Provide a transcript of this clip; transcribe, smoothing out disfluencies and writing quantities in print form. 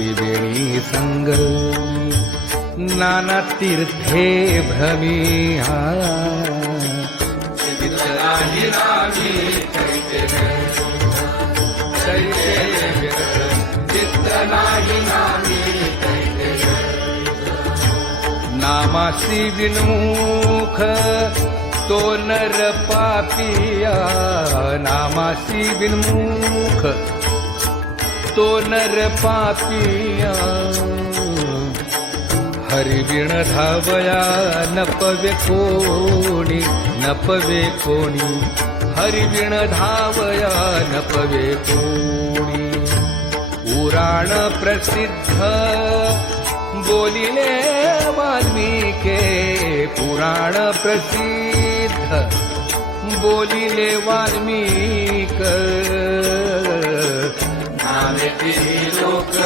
त्रिवेणी संग नाना तीर्थे भ्रमिया नामासी विन्मुख तो नर पापिया नामासी विन्मुख तो नर पापिया हरिविण धावया नपवे कोणी हरिविण धावया नपवे कोणी पुराण प्रसिद्ध बोलिले वाल्मीके पुराण प्रसिद्ध बोलिले वाल्मीक नामे लोक